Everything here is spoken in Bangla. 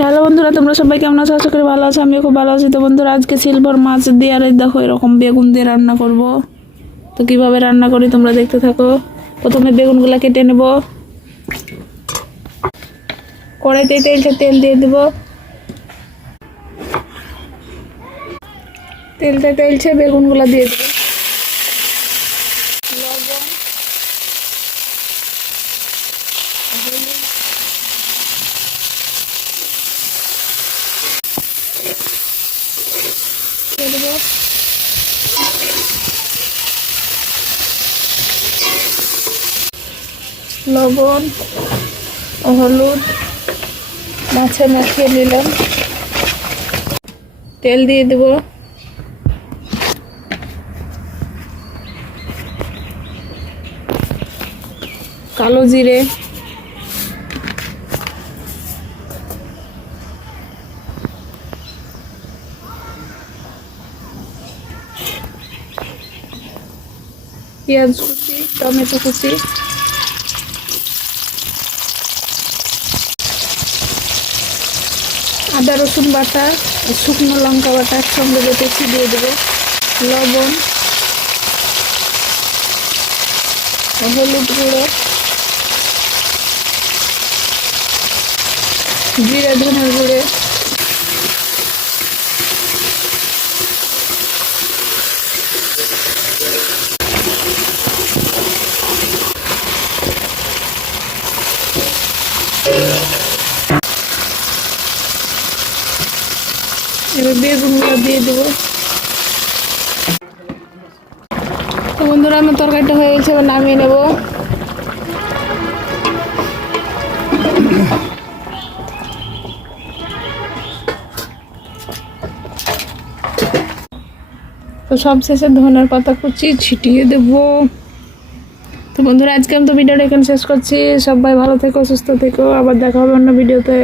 হ্যালো বন্ধুরা, তোমরা সবাই কেমন আছো? আশা করি ভালো আছো, আমিও খুব ভালো আছি। তো বন্ধুরা, আজকে সিলভার মাছ দিয়ে, আর দেখো এরকম বেগুন দিয়ে রান্না করব। তো কীভাবে রান্না করি তোমরা দেখতে থাকো। প্রথমে বেগুনগুলো কেটে নেব। কড়াইতে তেলটা তেল দিয়ে দেব। তেলটা তেলছে, বেগুনগুলো দিয়ে দেবো লবণ হলুদ দেবো লবণ হলুদ মাছে মাখিয়ে নিলাম। তেল দিয়ে দেব। কালো জিরে। পেঁয়াজ কুচি, টমেটো কুচি। আদা, রসুন বাটা শুকনো লঙ্কা বাটা একসঙ্গে বেটেছি দিয়ে দেবো। লবণ হলুদ গুঁড়ো। জিরে, ধনের গুঁড়ে। এবার বেগুনগুলো দিয়ে দেবো। তো বন্ধুরা, আমার তরকারিটা হয়ে গেছে, এবার নামিয়ে নেব। তো সব শেষে ধনের পাতা কুচি ছিটিয়ে দেব। তো বন্ধুরা, আজকে আমি তো ভিডিওটা এখানে শেষ করছি। সবাই ভালো থেকো, সুস্থ থেকো। আবার দেখা হবে অন্য ভিডিওতে।